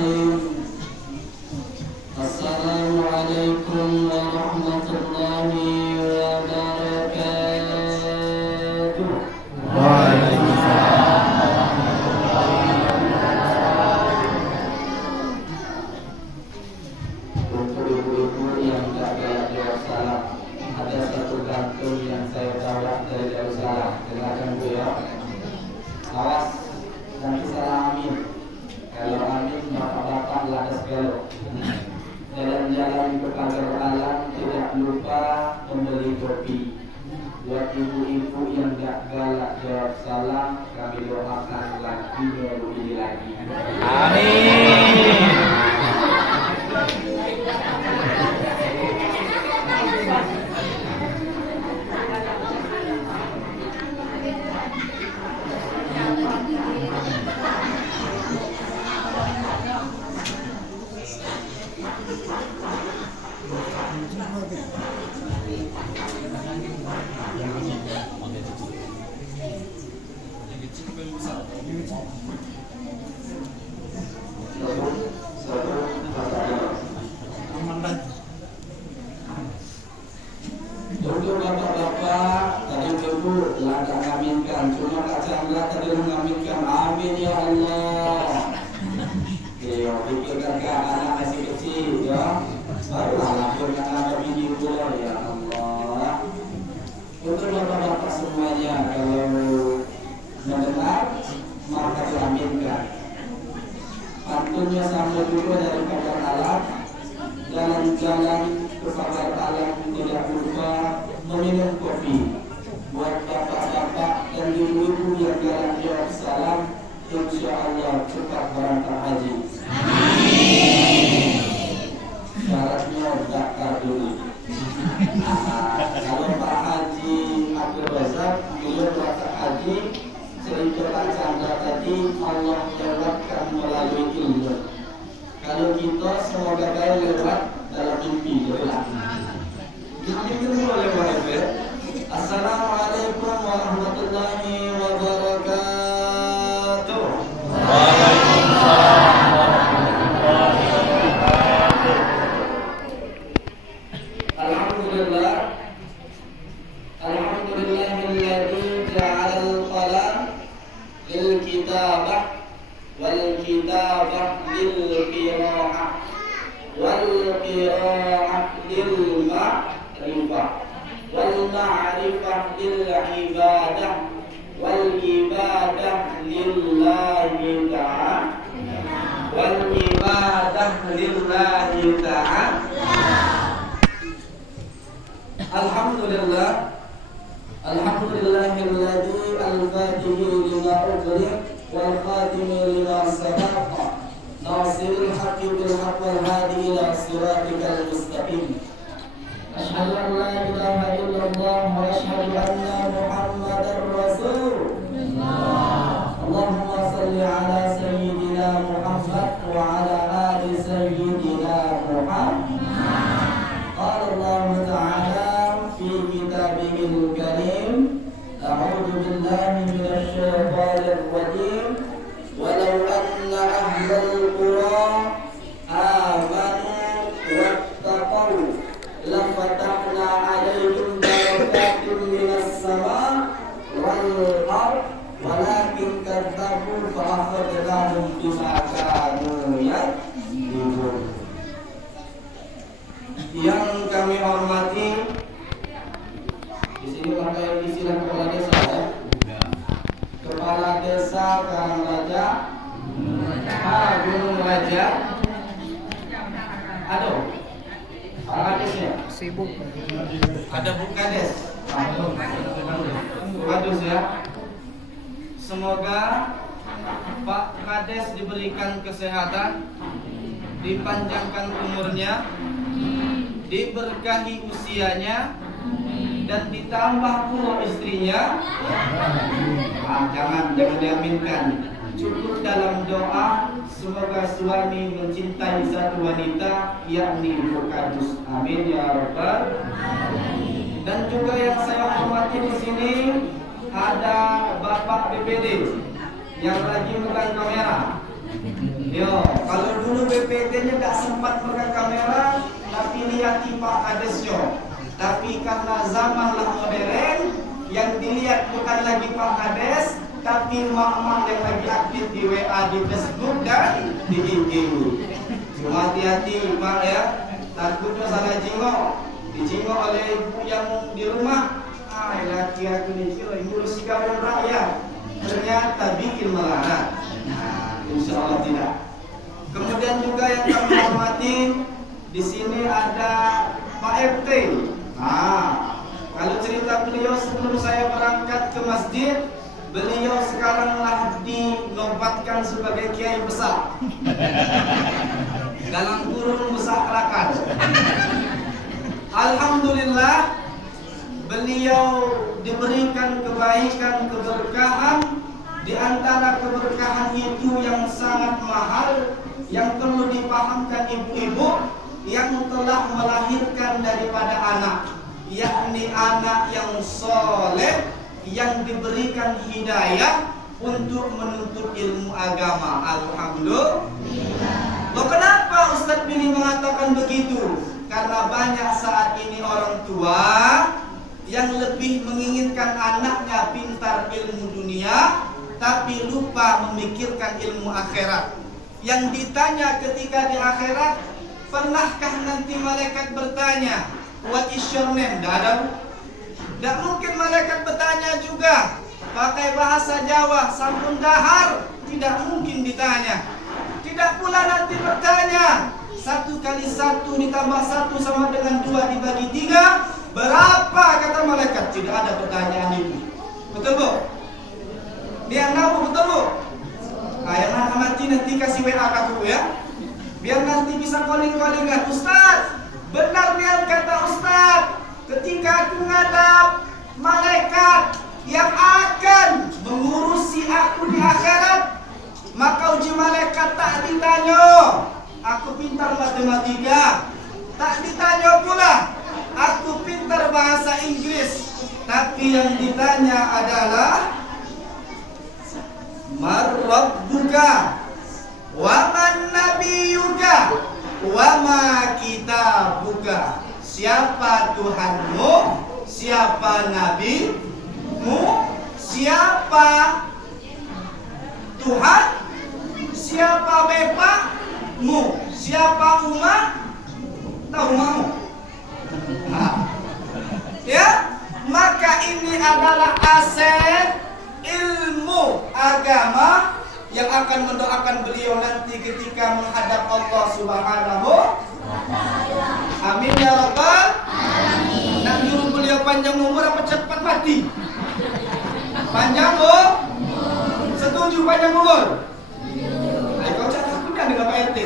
Bismillahirrahmanirrahim. Assalamualaikum warahmatullahi wabarakatuh. Untuk ibu-ibu yang tak galak jawab salam, ada satu pantun yang saya bawa dari Darussalam. Dengarkan dulu ya. Awas, nanti salah amin. Kalau amin, bapak-bapak ladas belok. Jalan-jalan ke pagar alam, tidak lupa membeli kopi. Buat ibu-ibu yang tak galak jawab salam, kami doakan lakinya lebih lagi. Amin. Untuk bapak-bapak, tadi ibu langkah ngaminkan. Cuma Kak Chandra tadi ngaminkan. Amin ya Allah. Iya, pikirkan ke anak masih kecil ya. Barulah lahirkan anak bini gua ya Allah. Untuk bapak-bapak semuanya, kalau mendengar maka diaminkan. Pantunnya sampai dulu dari pagar alam. Jalan-jalan ke pagar alam, tidak lupa meminum kopi. Buat bapak-bapak dan ibu-ibu yang jalan jawab salam, insya Allah cepat berangkat haji. Syaratnya daftar dulu. Kalau Pak Haji Abdul Razak beliau berangkat haji, cerita Pak Chandra tadi Allah jawabkan melalui ilmu. Kalau kita semoga kaya lewat dalam mimpi jelas. Mimpi itu boleh wajib. Assalamualaikum warahmatullahi wabarakatuh. Waalaikumsalam. Alhamdulillah. Alhamdulillahilladzi ja'alal qalam lil kitabah wal kitabah lil qira'ah wal qira'ah lil ma'rifah wal ma'rifah lil ibadah wal ibadah lillahi ta'ala wal ibadah lillahi ta'ala. Alhamdulillah. Alhamdulillahilladzi al-fatihi lima ughliq wal khatimi lima sabaqa nasirul haqqi bil haqq wal hadi ila siratikal mustaqim. Asyhadu an la ilaha illallah wa asyhadu anna Muhammadar Rasulullah. Allahumma salli ala sayyidina Muhammad wa ala ali sayyidina Muhammad. Qala Allah Ta'ala fi kitabihil karim, a'udzu billahi minasy syaithanir rajim. Walau anna ahlal qura amanu wattaqaw lafatahna 'alaihim barakatin minas sama' wal ardh walakin kadzdzabu fa akhadnahum bima kanu yaksibun. Yang kami hormati, di sini pakai istilah kepala desa ya. Kepala Desa Karangraja, Gunung Raja. Aduh, Pak Kadesnya Sibuk. ada Bu Kades. Bagus ya. Semoga Pak Kades diberikan kesehatan, dipanjangkan umurnya, diberkahi usianya, dan ditambah pula istrinya. Jangan diaminkan. Cukup dalam doa, semoga suami mencintai satu wanita, yakni Bu Kadus. Amin ya rabbal alamin. Dan juga yang saya hormati di sini ada Bapak BPD yang lagi megang kamera. Yo, kalau dulu BPT-nya tidak sempat megang kamera, tapi lihat Pak Kadesnya. Tapi karena zaman lah modern, yang dilihat bukan lagi Pak Kades, tapi mak-mak yang lagi aktif di WA, di Facebook dan di IG. Cuma hati-hati Pak ya, takutnya salah jingok, dijingok oleh ibu yang di rumah. Laki aku ni ngurus sikap dan rakyat, ternyata bikin melarat. Insya Allah tidak. Kemudian juga yang kami hormati, di sini ada Pak RT. Kalau cerita beliau sebelum saya berangkat ke masjid, beliau sekaranglah dinobatkan sebagai kiai besar. Dalam kurung besar kelakan. Alhamdulillah, beliau diberikan kebaikan, keberkahan. Di antara keberkahan itu yang sangat mahal, yang perlu dipahamkan ibu-ibu yang telah melahirkan daripada anak, yakni anak yang soleh, yang diberikan hidayah untuk menuntut ilmu agama. Alhamdulillah. Loh, kenapa Ustadz Billy mengatakan begitu? Karena banyak saat ini orang tua yang lebih menginginkan anaknya pintar ilmu dunia, tapi lupa memikirkan ilmu akhirat. Yang ditanya ketika di akhirat, pernahkah nanti malaikat bertanya, what is your name? Tidak mungkin malaikat bertanya juga pakai bahasa Jawa, sampun dahar, tidak mungkin ditanya. Tidak pula nanti bertanya 1 kali 1 ditambah 1 sama dengan 2 dibagi 3 berapa, kata malaikat. Tidak ada pertanyaan itu. Betul Bu? Dia tahu, betul Bu? Yang nanti kasih WA ke aku ya, biar nanti bisa calling-callingan. Ustaz, benar yang kata Ustaz, ketika aku ngadap malaikat yang akan mengurusi aku di akhirat, maka uji malaikat tak ditanya aku pintar matematika, tak ditanya pula aku pintar bahasa Inggris, tapi yang ditanya adalah mar rabbuka wa man nabiyuka wa ma kitabuka. Siapa Tuhanmu, siapa nabimu, siapa Tuhan, siapa bapakmu, siapa umat, tahu umatmu. Ya, maka ini adalah aset ilmu agama yang akan mendoakan beliau nanti ketika menghadap Allah Subhanahu. Amin ya rabbal alamin. Nak nyuruh beliau panjang umur apa cepat mati? Panjang umur. Setuju panjang umur? Ayo kau cakap punya dengan Pak RT.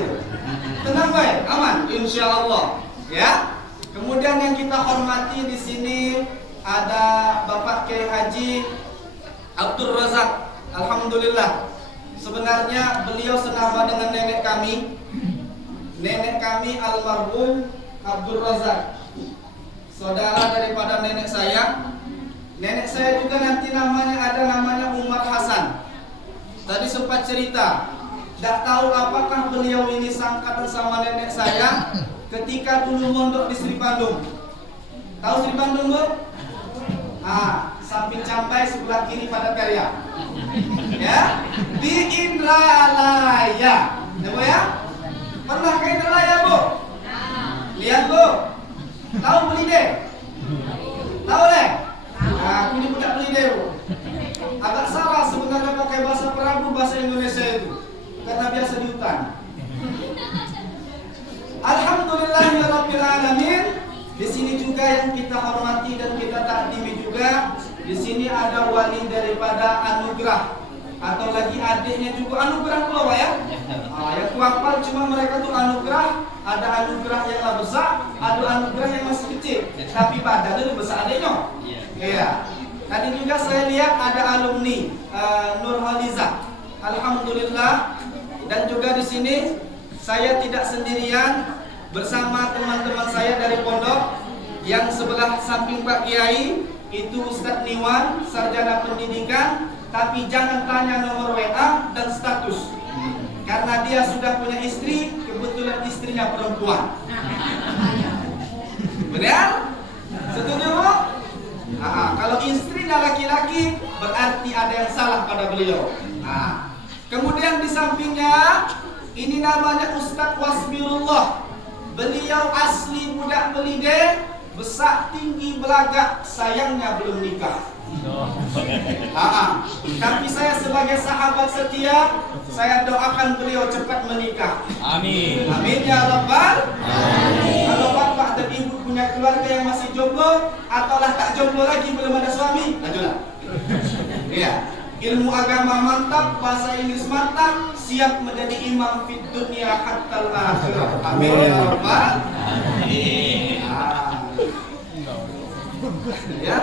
Tenang baik, aman, insya Allah. Ya. Kemudian yang kita hormati di sini ada Bapak Kiai Haji Abdul Razak. Alhamdulillah. Sebenarnya beliau senama dengan nenek kami. Nenek kami almarhum Abdul Razak, saudara daripada nenek saya. Nenek saya juga nanti namanya Umar Hasan. Tadi sempat cerita, tidak tahu apakah beliau ini sangkatan sama nenek saya ketika dulu mondok di Sri Bandung. Tahu Sri Bandung, Bu? Samping Campai sebelah kiri pada Karya. Ya, di Indralaya. Coba ya. Pernah ke Indralaya, Bu? Lihat, Bu. Tahu Belide? Tahu deh? Aku ini budak Belide, Bu. Agak salah sebenarnya pakai bahasa Prabu, bahasa Indonesia itu, karena biasa di hutan. Alhamdulillahirabbil alamin. Di sini juga yang kita hormati dan kita takdimi juga. Di sini ada wali daripada anugerah, atau lagi adiknya juga anugerah loh Pak ya. Yang kuapal cuma mereka tuh anugerah, ada anugerah yang lah besar, ada anugerah yang masih kecil, tapi badannya lebih besar adiknya. Iya. Tadi juga saya lihat ada alumni Nurhaliza. Alhamdulillah. Dan juga di sini saya tidak sendirian, bersama teman-teman saya dari pondok yang sebelah samping Pak Kiai itu Ustadz Niwan, sarjana pendidikan, tapi jangan tanya nomor WA dan status, karena karena dia sudah punya istri, kebetulan istrinya perempuan. Benar? Setuju? Kalau istrinya laki-laki, berarti ada yang salah pada beliau. Kemudian di sampingnya, ini namanya Ustadz Wasbirullah. Beliau asli budak Belide, besar tinggi belagak, sayangnya belum nikah. Tapi saya sebagai sahabat setia, saya doakan beliau cepat menikah. Amin. Amin ya Rabbal Alamin. Kalau bapak dan ibu punya keluarga yang masih jomblo, ataulah tak jomblo lagi belum ada suami, lanjutlah. Iya. Ilmu agama mantap, bahasa Inggris mantap, siap menjadi imam fid dunia hatta akhirah. Amin ya Rabbal Alamin. Ya.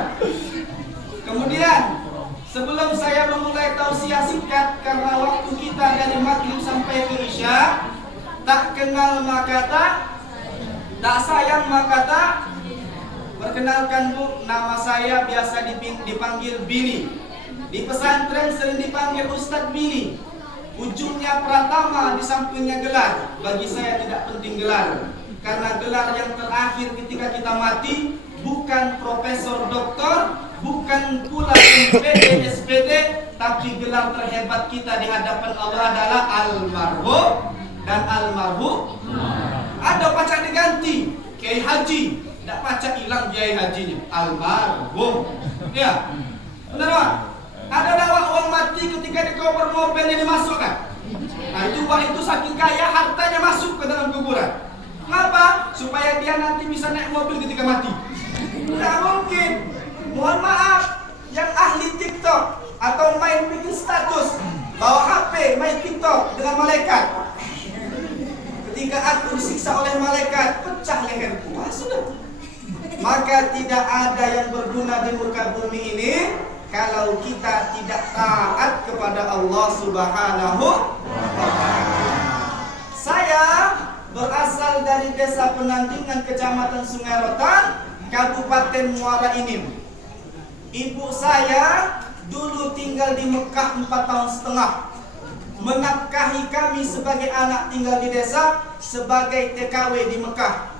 Kemudian sebelum saya memulai tausiah singkat, karena waktu kita dari maghrib sampai ke isya, tak kenal maka tak sayang maka tak. Perkenalkan Bu, nama saya biasa dipanggil Billy. Di pesantren sering dipanggil Ustadz Billy. Ujungnya Pratama, di sampingnya gelar. Bagi saya tidak penting gelar, karena gelar yang terakhir ketika kita mati bukan profesor doktor, bukan pula MPD, SPD, tapi gelar terhebat kita di hadapan Allah adalah almarhum dan almarhum. Ada pacak diganti Kiai Haji, tidak pacak hilang Kiai Hajinya, almarhum. Ya, benar Pak? Ada dakwah uang mati ketika dikubur mobilnya dimasukkan. Nah itu uang itu saking kaya, hartanya masuk ke dalam kuburan. Kenapa? Supaya dia nanti bisa naik mobil ketika mati. Tidak mungkin. Mohon maaf, yang ahli TikTok atau main bikin status, bawa HP, main TikTok dengan malaikat. Ketika aku disiksa oleh malaikat, pecah leherku. Sudah. Maka tidak ada yang berguna di muka bumi ini kalau kita tidak taat kepada Allah Subhanahu wa Ta'ala. Saya berasal dari Desa Penandingan, Kecamatan Sungai Rotan, Kabupaten Muara Enim. Ibu saya dulu tinggal di Mekah 4 tahun setengah, menafkahi kami sebagai anak tinggal di desa sebagai TKW di Mekah.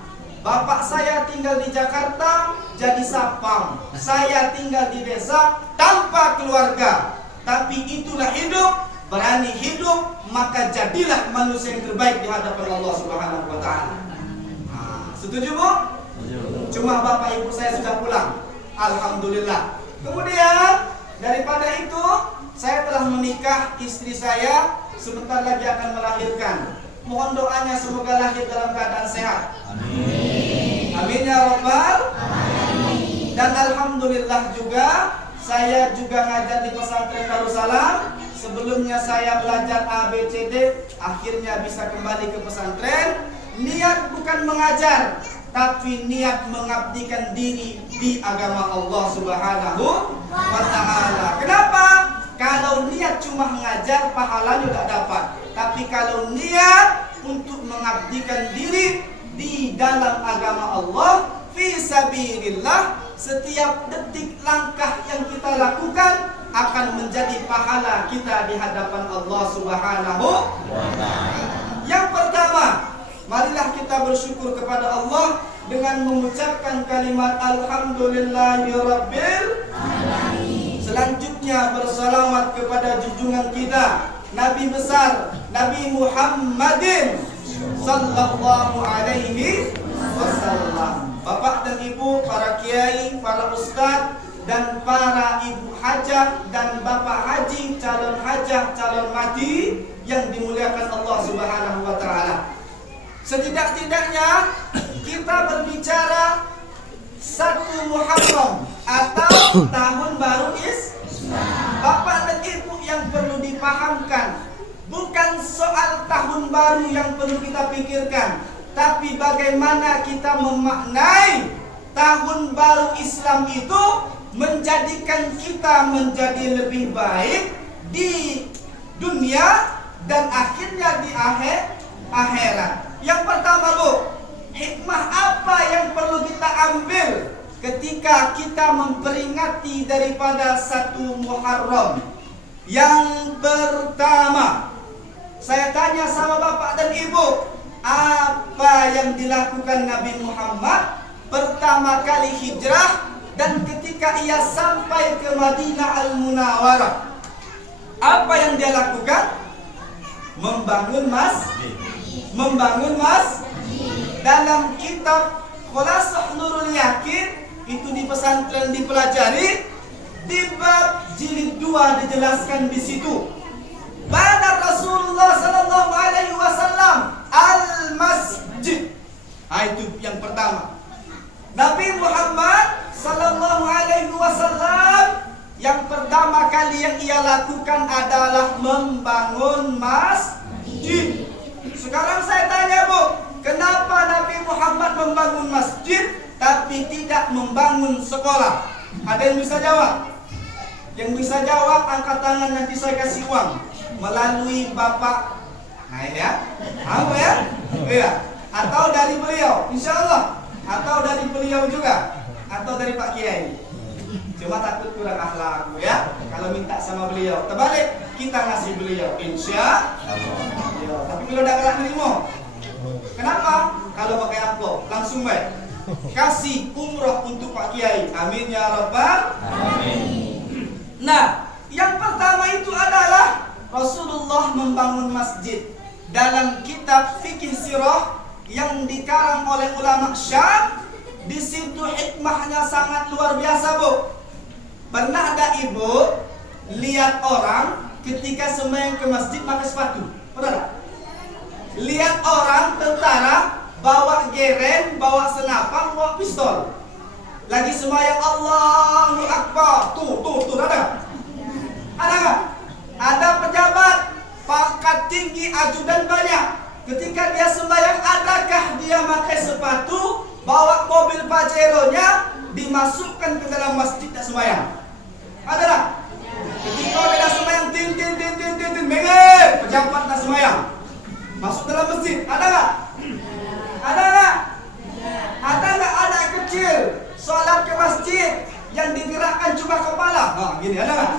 Bapak saya tinggal di Jakarta jadi sapam. Saya tinggal di desa tanpa keluarga. Tapi itulah hidup, berani hidup, maka jadilah manusia yang terbaik di hadapan Allah Subhanahu wa Ta'ala. Setuju Bu? Cuma bapak ibu saya sudah pulang, alhamdulillah. Kemudian daripada itu, saya telah menikah, istri saya sebentar lagi akan melahirkan. Mohon doanya semoga lahir dalam keadaan sehat. Amin. Amin ya Rabbal Alamin. Dan alhamdulillah juga, saya juga ngajar di pesantren Darussalam. Sebelumnya saya belajar ABCD, akhirnya bisa kembali ke pesantren. Niat bukan mengajar, tapi niat mengabdikan diri di agama Allah Subhanahu wa Ta'ala. Kenapa? Kalau niat cuma mengajar, pahalanya tidak dapat. Tapi kalau niat untuk mengabdikan diri di dalam agama Allah, fi sabilillah, setiap detik langkah yang kita lakukan akan menjadi pahala kita di hadapan Allah Subhanahu wa Ta'ala. Yang pertama, marilah kita bersyukur kepada Allah dengan mengucapkan kalimat Alhamdulillahirabbil alamin. Selanjutnya bersalawat kepada junjungan kita, Nabi besar, Nabi Muhammadin sallallahu alaihi wasallam. Bapak dan Ibu, para kiai, para ustadz, dan para ibu hajah dan bapak haji, calon hajah, calon mati yang dimuliakan Allah Subhanahu wa Ta'ala. Setidak-tidaknya kita berbicara 1 Muharram atau tahun baru Islam. Bapak dan Ibu, yang perlu dipahamkan bukan soal tahun baru yang perlu kita pikirkan, tapi bagaimana kita memaknai tahun baru Islam itu menjadikan kita menjadi lebih baik di dunia dan akhirnya di akhirat. Yang pertama Bu, hikmah apa yang perlu kita ambil ketika kita memperingati daripada 1 Muharram? Yang pertama, Saya tanya sama bapak dan ibu, apa yang dilakukan Nabi Muhammad pertama kali hijrah dan ketika ia sampai ke Madinah Al-Munawwarah? Apa yang dia lakukan? Membangun masjid. Dalam kitab Khulasah Nurul Yakin itu di pesantren dipelajari, di bab jilid 2 dijelaskan di situ. Bana Rasulullah sallallahu alaihi wasallam al-masjid. Itu yang pertama. Nabi Muhammad sallallahu alaihi wasallam yang pertama kali yang ia lakukan adalah membangun masjid. Sekarang saya tanya, Bu, kenapa Nabi Muhammad membangun masjid tapi tidak membangun sekolah? Ada yang bisa jawab? Yang bisa jawab angkat tangan, nanti saya kasih uang melalui Bapak. Nah ya, apa ya? Iya. Atau dari beliau, insya Allah. Atau dari beliau juga, atau dari Pak Kiai. Cuma takut kurang akhlak ya. Kalau minta sama beliau, terbalik kita ngasih beliau, insya Allah. Tapi beliau tidak galak nerima. Kenapa? Kalau pakai amplop langsung baik. Kasih umroh untuk Pak Kiai. Amin ya rabbal alamin. Nah, yang pertama itu adalah Rasulullah membangun masjid. Dalam kitab fikih sirah yang dikarang oleh ulama Syam, di situ hikmahnya sangat luar biasa, Bu. Pernah ada ibu lihat orang ketika sembahyang ke masjid pakai sepatu? Pernah tak? Lihat orang tentara bawa geren, bawa senapang, bawa pistol, lagi sembahyang Allahu Akbar. Tuh, ada? Ada nggak? Ada pejabat pangkat tinggi, ajudan banyak. Ketika dia sembahyang, adakah dia pakai sepatu, bawa mobil Pajero-nya, dimasukkan ke dalam masjid dan sembahyang? Ada tak? Ketika dia sembahyang, tin, pejabat dan sembahyang, masuk dalam masjid, ada nggak? Ada nggak? Ada nggak anak kecil sholat ke masjid yang digerakkan cuma kepala? Nah, gini, ada nggak?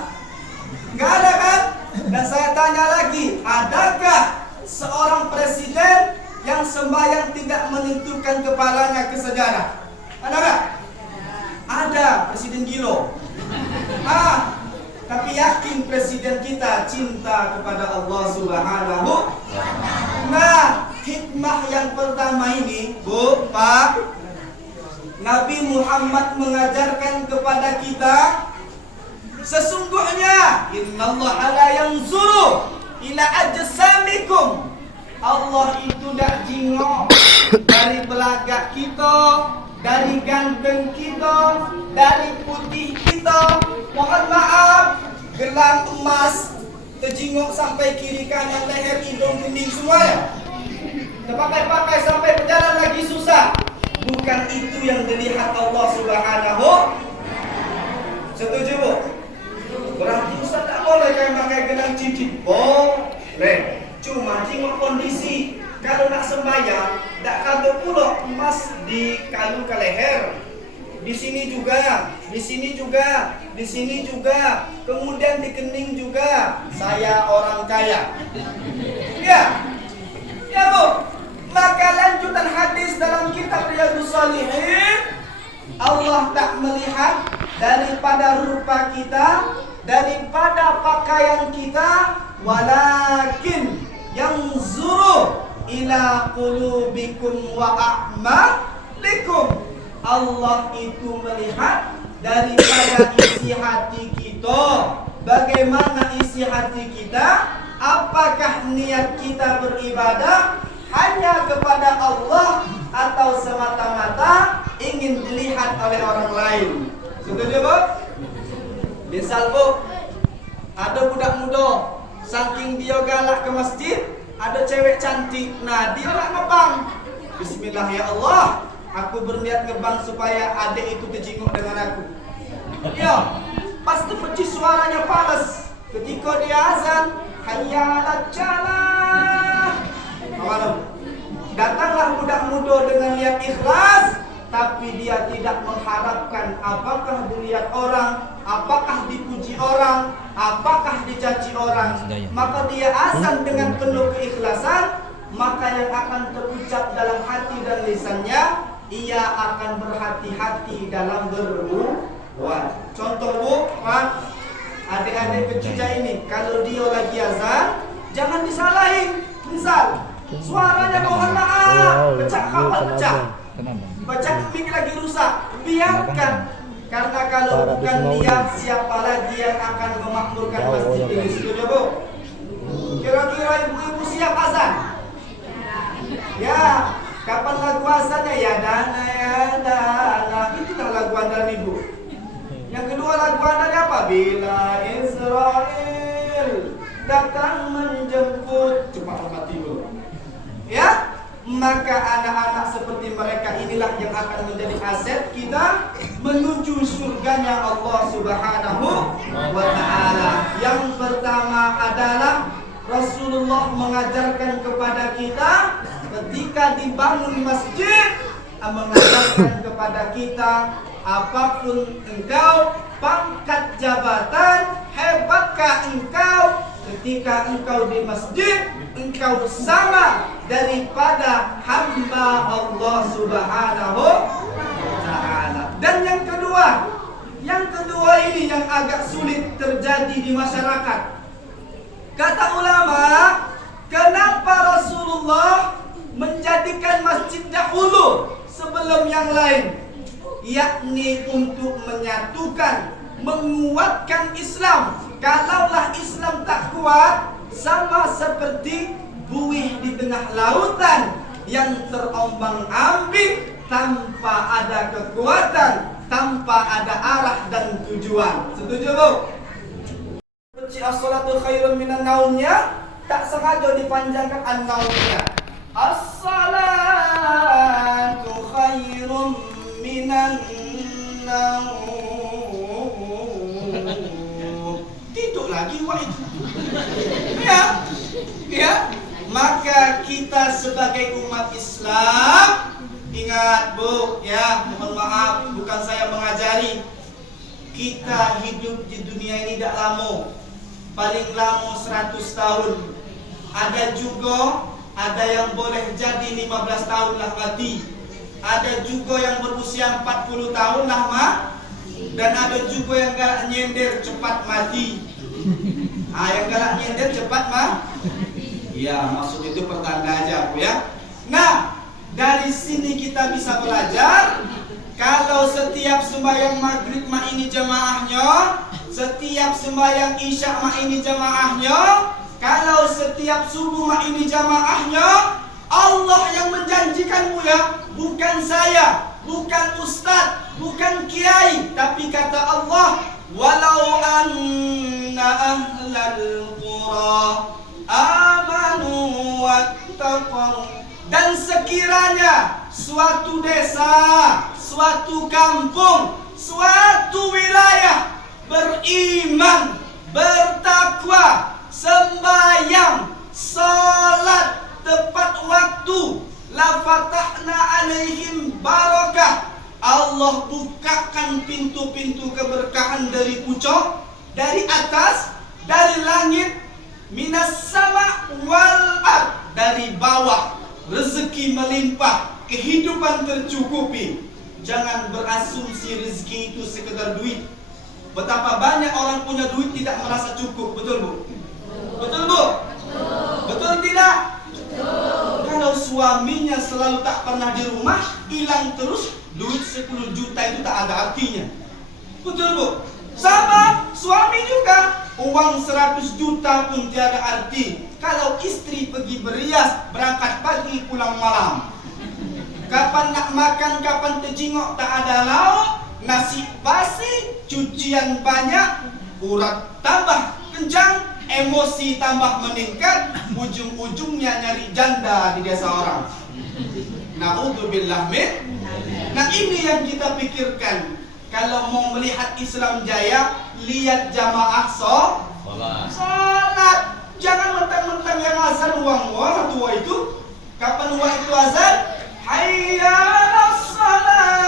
Nggak ada kan? Dan saya tanya lagi, adakah seorang presiden yang sembahyang tidak menentukan kepalanya ke sejarah? Ada nggak? Ada, Presiden Gilo. Tapi yakin presiden kita cinta kepada Allah Subhanahu. Nah, hikmah yang pertama ini, Bu, Pak, Nabi Muhammad mengajarkan kepada kita, sesungguhnya innallaha la yanzuru ila ajsamikum. Allah itu tidak jingok dari belagak kita, dari ganteng kita, dari putih kita. Mohon maaf, gelang emas terjingok sampai kiri kanan, leher, hidung, dinding semuanya. Terpakai-pakai sampai berjalan lagi susah. Bukan itu yang dilihat Allah Subhanahu. Setuju, Bu? Berarti Ustaz tak boleh kayak pakai gelang cincin. Boleh, cuma jingok kondisi. Kalau nak sembahyang, tak kagak pula emas di kayu ke leher. Di sini juga, di sini juga, di sini juga, kemudian di kening juga. Saya orang kaya. Ya, Bu. Maka lanjutan hadis dalam kitab Riyadhus Shalihin, Allah tak melihat daripada rupa kita, daripada pakaian kita, walakin yanzuru ila qulubikum wa a'malikum. Allah itu melihat daripada isi hati kita. Bagaimana isi hati kita? Apakah niat kita beribadah hanya kepada Allah atau semata-mata ingin dilihat oleh orang lain? Setuju, Bu? Misal, Bu, ada budak muda, saking dia galak ke masjid, ada cewek cantik, nah dia nak ngebang. Bismillah ya Allah, aku berniat ngebang supaya adik itu terjinguk dengan aku. Ya, pas terpecih suaranya panas. Ketika dia azan, hayya 'alal jalah. Datanglah budak muda dengan niat ikhlas, tapi dia tidak mengharapkan apakah dilihat orang, apakah dipuji orang, apakah dicaci orang, maka dia azan dengan penuh keikhlasan, maka yang akan terucap dalam hati dan lisannya, ia akan berhati-hati dalam berbuat. Contoh Bu, Pak, adik-adik ketiga ini, kalau dia lagi azan, jangan disalahin. Misal, suaranya mohon maaf, pecah kapal pecah, pecah mic lagi rusak, biarkan. Karena kalau bukan dia, siapa lagi yang akan memakmurkan masjid ini? Setuju Bu? Kira-kira ibu-ibu siap azan? Ya, kapan lagu azannya? Ya dana, ya dana. Itulah lagu azan ibu. Yang kedua lagu azannya apa? Bila Israel datang menjemput. Cepat-cepat tidur. Ya, maka anak-anak seperti mereka inilah yang akan menjadi aset kita menuju surganya Allah Subhanahu wa ta'ala. Yang pertama adalah Rasulullah mengajarkan kepada kita ketika dibangun masjid, mengajarkan kepada kita apapun engkau, pangkat jabatan, hebatkah engkau, ketika engkau di masjid, engkau sama daripada hamba Allah Subhanahu wa ta'ala. Dan yang kedua ini yang agak sulit terjadi di masyarakat. Kata ulama, kenapa Rasulullah menjadikan masjid dahulu sebelum yang lain? Yakni untuk menyatukan, menguatkan Islam. Kalaulah Islam tak kuat, sama seperti buih di tengah lautan yang terombang-ambing tanpa ada kekuatan, tanpa ada arah dan tujuan. Setuju Bu? As-salatu khairun minan naumnya, tak sengaja dipanjangkan an-naumnya. As-salatu khairun minan naum. Tidur lagi wah itu. Ya, maka kita sebagai umat Islam, ingat Bu, ya, mohon maaf, bukan saya mengajari. Kita hidup di dunia ini tidak lama, paling lama 100 tahun. Ada juga, ada yang boleh jadi 15 tahun lah mati. Ada juga yang berusia 40 tahun lah dan ada juga yang galak nyender cepat mati. Yang galak nyender cepat ya, maksud itu pertanda aja Bu ya. Nah, dari sini kita bisa belajar, kalau setiap sembahyang maghrib ini jamaahnya, setiap sembahyang isya ini jamaahnya, kalau setiap subuh ini jamaahnya, Allah yang menjanjikanmu ya, bukan saya, bukan ustaz, bukan kiai, tapi kata Allah, walau anna ahlal qura amanu wattaqau. Dan sekiranya suatu desa, suatu kampung, suatu wilayah beriman, bertakwa, sembahyang, salat tepat waktu, la fatahna alaihim barakah. Allah bukakan pintu-pintu keberkahan dari pucuk, dari atas, dari langit, minas sama wal ard, dari bawah. Rezeki melimpah, kehidupan tercukupi. Jangan berasumsi rezeki itu sekedar duit. Betapa banyak orang punya duit tidak merasa cukup, betul Bu? Betul Bu? Betul tidak? Kalau suaminya selalu tak pernah di rumah, hilang terus, duit 10 juta itu tak ada artinya. Betul Bu? Sama, suami juga, uang 100 juta pun tiada arti kalau istri pergi berias, berangkat pagi pulang malam. Kapan nak makan, kapan terjingok, tak ada lauk, nasi basi, cucian banyak, urat tambah kencang, emosi tambah meningkat, ujung-ujungnya nyari janda di desa orang. Na'udzubillah min. Nah, ini yang kita pikirkan. Kalau mau melihat Islam jaya, lihat jamaah salat. Jangan mentang-mentang yang azan uang tua itu. Kapan uang itu azan? Hayya 'alas shalah.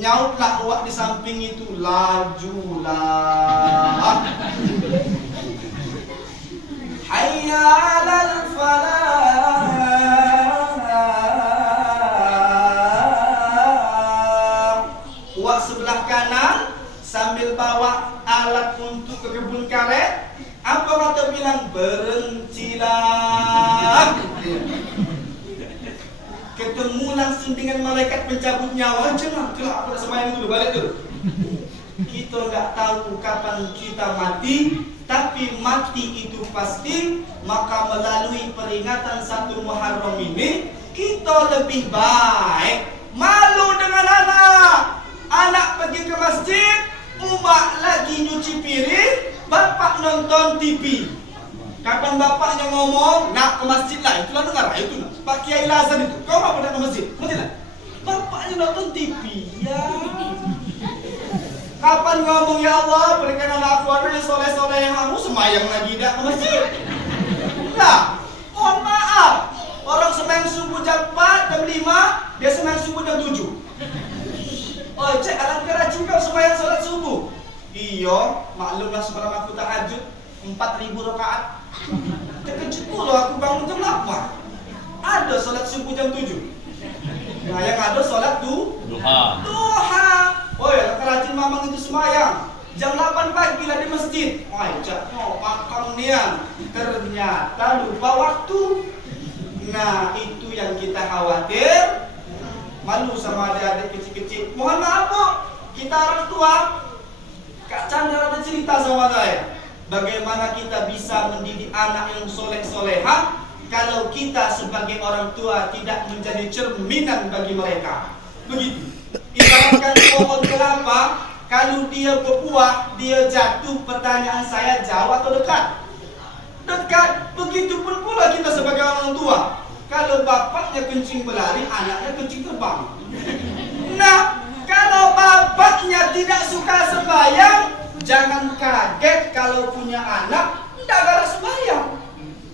Nyautlah uang di samping itu, laju hayya 'alal falah. Wak sebelah kanan sambil bawa alat untuk ke kebun karet. Apa kata bilang? Berhentilah. Ketemu langsung dengan malaikat pencabut nyawa. Jangan, aku dah sembahyang dulu, balik dulu. Kita nggak tahu kapan kita mati, tapi mati itu pasti. Maka melalui peringatan 1 Muharram ini, kita lebih baik malu dengan anak. Anak pergi ke masjid, umak lagi nyuci piring, bapak nonton TV. Kapan bapaknya ngomong, nak ke masjid lah, itulah dengar, itu nak. Pak Kiai Lazan itu, kau apa nak ke masjid? Masjid lah. Bapaknya nonton TV, ya. Kapan ngomong, ya Allah, berikan anak aku anak yang soleh-soleh yang harus semayang lagi dah ke masjid. Nah, mohon maaf, orang sembahyang subuh jam 4, jam 5, dia sembahyang subuh jam 7. Oh, cek, alangkah rajin kau sembahyang salat subuh. Iya, maklumlah semalam aku tahajud 4.000 rakaat. Terkejut pula aku bangun jam 8. Ada salat subuh jam 7. Nah, yang ada salat duha. Oh ya, kerajin mamang itu sembahyang jam 8 pagi lah di masjid. Wah, cak, makam nian. Ternyata lupa waktu. Nah, itu yang kita khawatir. Malu sama adik-adik kecil-kecil. Mohon maaf Bu, kita orang tua. Kak Chandra ada cerita sama saya. Bagaimana kita bisa mendidik anak yang soleh-solehah kalau kita sebagai orang tua tidak menjadi cerminan bagi mereka. Begitu. Ibaratkan pohon kelapa, kalau dia berbuah, dia jatuh, pertanyaan saya jauh atau dekat? Dekat. Begitupun pula kita sebagai orang tua. Kalau bapaknya kencing berlari, anaknya kencing terbang. Nah, kalau bapaknya tidak suka sembahyang, jangan kaget kalau punya anak tidak galak sembahyang.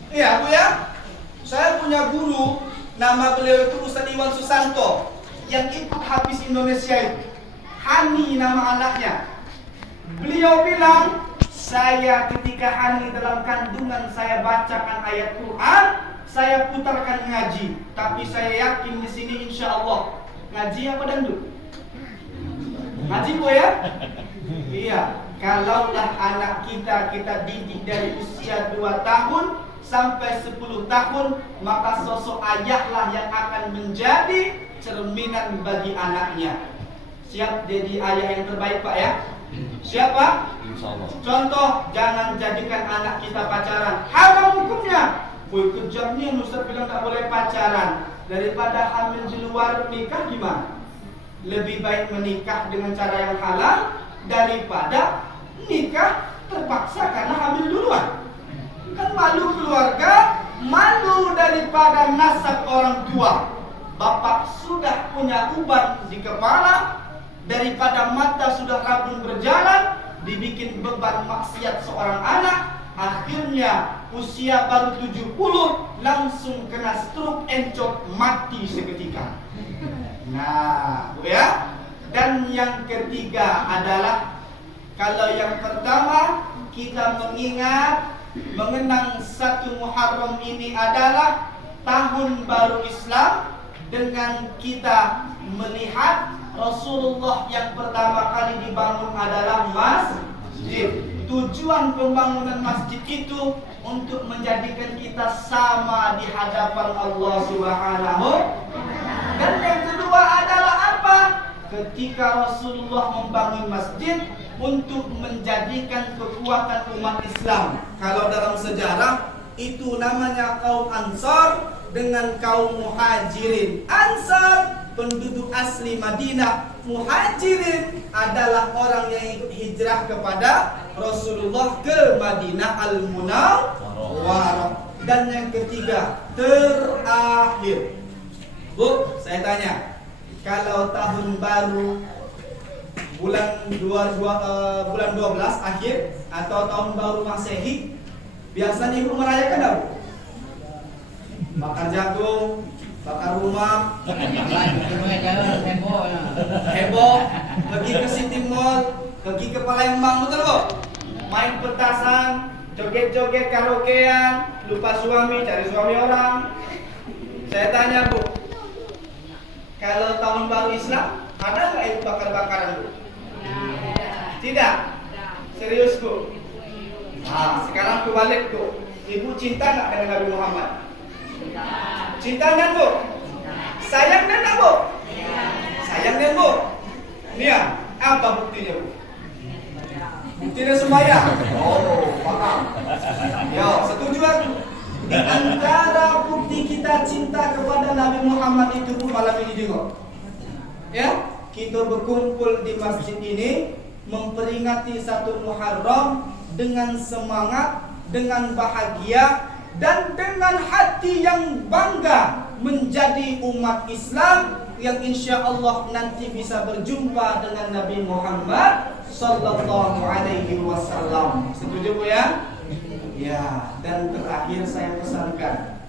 Iya Bu ya. Saya punya guru, nama beliau itu Ustaz Iwan Susanto, yang ikut habis Indonesia itu. Hani nama anaknya. Beliau bilang, saya ketika Hani dalam kandungan saya bacakan ayat Quran, saya putarkan ngaji. Tapi saya yakin di sini insya Allah ngaji apa dangdut? Ngaji Bu ya? Iya. Kalaulah anak kita didik dari usia 2 tahun sampai 10 tahun, maka sosok ayahlah yang akan menjadi cerminan bagi anaknya. Siap jadi ayah yang terbaik Pak ya? Siapa? Contoh, jangan jadikan anak kita pacaran. Haram hukumnya. Woi, kejamnya Ustaz bilang tak boleh pacaran. Daripada hamil di luar nikah gimana? Lebih baik menikah dengan cara yang halal daripada nikah terpaksa karena hamil duluan. Kan malu keluarga, malu daripada nasab orang tua. Bapak sudah punya uban di kepala, daripada mata sudah rabun berjalan, dibikin beban maksiat seorang anak. Akhirnya usia baru 70 langsung kena stroke, encok, mati seketika. Nah, Bu ya. Dan yang ketiga adalah, kalau yang pertama kita mengenang 1 Muharram ini adalah tahun baru Islam, dengan kita melihat Rasulullah yang pertama kali dibangun adalah masjid. Tujuan pembangunan masjid itu untuk menjadikan kita sama di hadapan Allah Subhanahu. Dan yang kedua adalah apa? Ketika Rasulullah membangun masjid untuk menjadikan kekuatan umat Islam. Kalau dalam sejarah itu namanya kaum Ansar dengan kaum Muhajirin. Ansar penduduk asli Madinah, Muhajirin adalah orang yang ikut hijrah kepada Rasulullah ke Madinah Al-Munawwarah. Dan yang ketiga, terakhir, Bu, saya tanya, kalau tahun baru bulan 12 akhir atau tahun baru Masehi, biasanya ibu merayakan apa? Bakar jagung, bakar rumah, heboh, pergi ke City Mall, pergi ke Palembang, betul Bu? Main petasan, joget-joget karaokean, lupa suami, cari suami orang. Saya tanya Bu, kalau tahun baru Islam ada nggak itu bakar-bakaran Bu? Tidak. Serius Bu? Nah, sekarang kebalik Bu. Ibu cinta nggak dengan Nabi Muhammad? Cinta kan Bu? Sayang kan nggak Bu? Sayang kan Bu? Nih ya, apa buktinya Bu? Buktinya sembahyang. Oh, paham. Yo, setuju aku. Di antara bukti kita cinta kepada Nabi Muhammad itu Bu, malam ini juga. Ya, kita berkumpul di masjid ini memperingati 1 Muharram dengan semangat, dengan bahagia, dan dengan hati yang bangga menjadi umat Islam yang insya Allah nanti bisa berjumpa dengan Nabi Muhammad Sallallahu Alaihi Wasallam. Setuju Bu ya? Ya, dan terakhir saya pesankan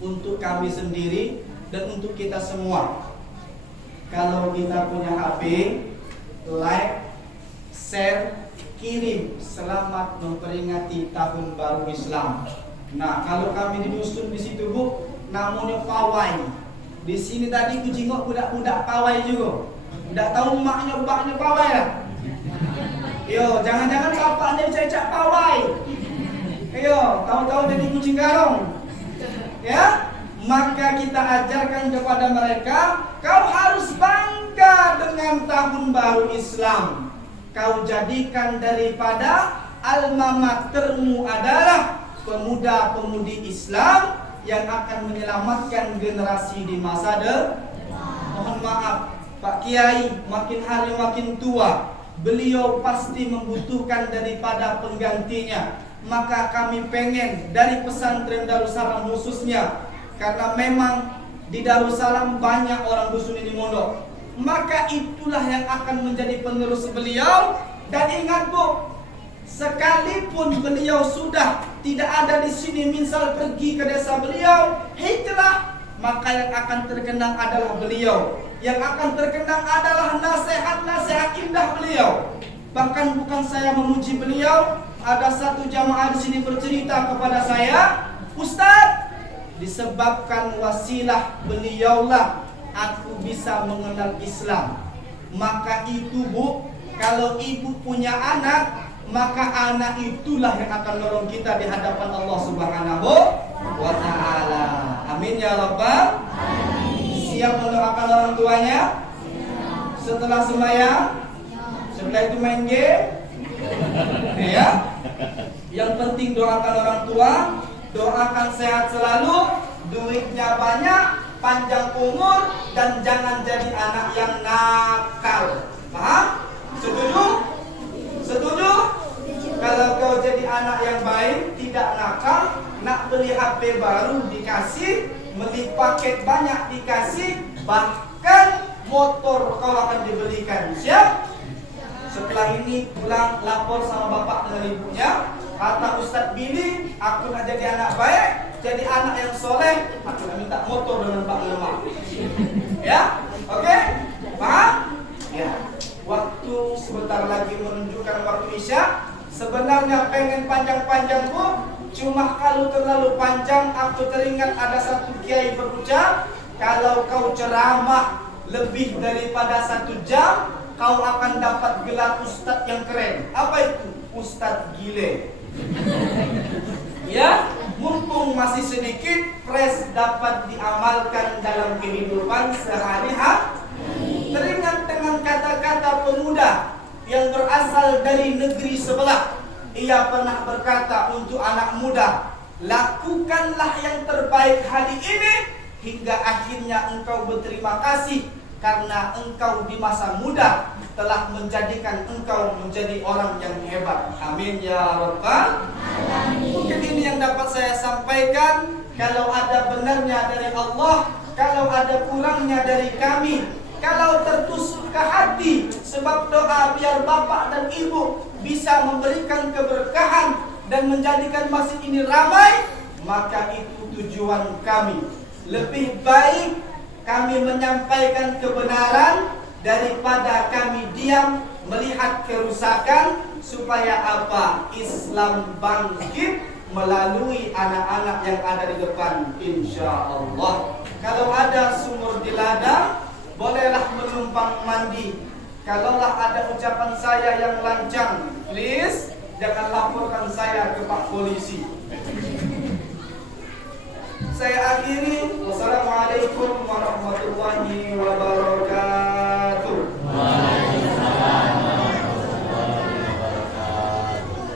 untuk kami sendiri dan untuk kita semua. Kalau kita punya HP, like, share, kirim selamat memperingati tahun baru Islam. Nah, kalau kami di dusun di situ Bu, namanya pawai. Di sini tadi ku jengok budak-budak pawai juga. Tidak tahu maknya pawai lah. Yo, jangan-jangan bapaknya cecak pawai. Ayo, tahu-tahu jadi kucing garong. Ya, maka kita ajarkan kepada mereka, kau harus bangga dengan tahun baru Islam. Kau jadikan daripada alma matermu adalah pemuda-pemudi Islam yang akan menyelamatkan generasi di masa depan. Mohon maaf, Pak Kiai makin hari makin tua. Beliau pasti membutuhkan daripada penggantinya. Maka kami pengen dari pesantren Darussalam khususnya, karena memang di Darussalam banyak orang dusun ini mondok, maka itulah yang akan menjadi penerus beliau. Dan ingat Bu, sekalipun beliau sudah tidak ada di sini, misal pergi ke desa beliau, hijrah, maka yang akan terkenang adalah beliau. Yang akan terkenang adalah nasihat-nasihat indah beliau. Bahkan bukan saya memuji beliau, ada satu jamaah di sini bercerita kepada saya, Ustaz, disebabkan wasilah beliaulah aku bisa mengenal Islam. Maka itu Bu, kalau ibu punya anak, maka anak itulah yang akan nolong kita di hadapan Allah Subhanahu wa Ta'ala. Amin ya Rabbal. Siap mendoakan orang tuanya setelah sembahyang, setelah itu main game. Ya, yang penting doakan orang tua, doakan sehat selalu, duitnya banyak, panjang umur, dan jangan jadi anak yang nakal. Paham? Setuju? Setuju? Kalau kau jadi anak yang baik, tidak nakal, nak beli HP baru dikasih, beli paket banyak dikasih, bahkan motor kau akan dibelikan. Siap? Setelah ini pulang lapor sama bapak dengan ibunya, kata Ustadz Billy, aku nak jadi anak baik, jadi anak yang soleh, aku nak minta motor dengan Pak Lemak. Ya, oke? Paham? Ya. Waktu sebentar lagi menunjukkan waktu Isya. Sebenarnya pengen panjang-panjang Bu, cuma kalau terlalu panjang aku teringat ada satu kiai berucap, kalau kau ceramah lebih daripada 1 jam, kau akan dapat gelar ustadz yang keren. Apa itu? Ustadz gile. Ya, mumpung masih sedikit, fresh dapat diamalkan dalam kehidupan sehari-hari. Teringat dengan kata-kata pemuda yang berasal dari negeri sebelah. Ia pernah berkata untuk anak muda, lakukanlah yang terbaik hari ini hingga akhirnya engkau berterima kasih karena engkau di masa muda telah menjadikan engkau menjadi orang yang hebat. Amin ya Rabbal alamin. Mungkin ini yang dapat saya sampaikan. Kalau ada benarnya dari Allah, kalau ada kurangnya dari kami, kalau tertusuk ke hati, sebab doa biar bapak dan ibu bisa memberikan keberkahan dan menjadikan masjid ini ramai, maka itu tujuan kami. Lebih baik kami menyampaikan kebenaran daripada kami diam melihat kerusakan supaya apa? Islam bangkit melalui anak-anak yang ada di depan, insya Allah. Kalau ada sumur di ladang, bolehlah menumpang mandi. Kalaulah ada ucapan saya yang lancang, please jangan laporkan saya ke Pak Polisi. Saya akhiri. Wassalamualaikum warahmatullahi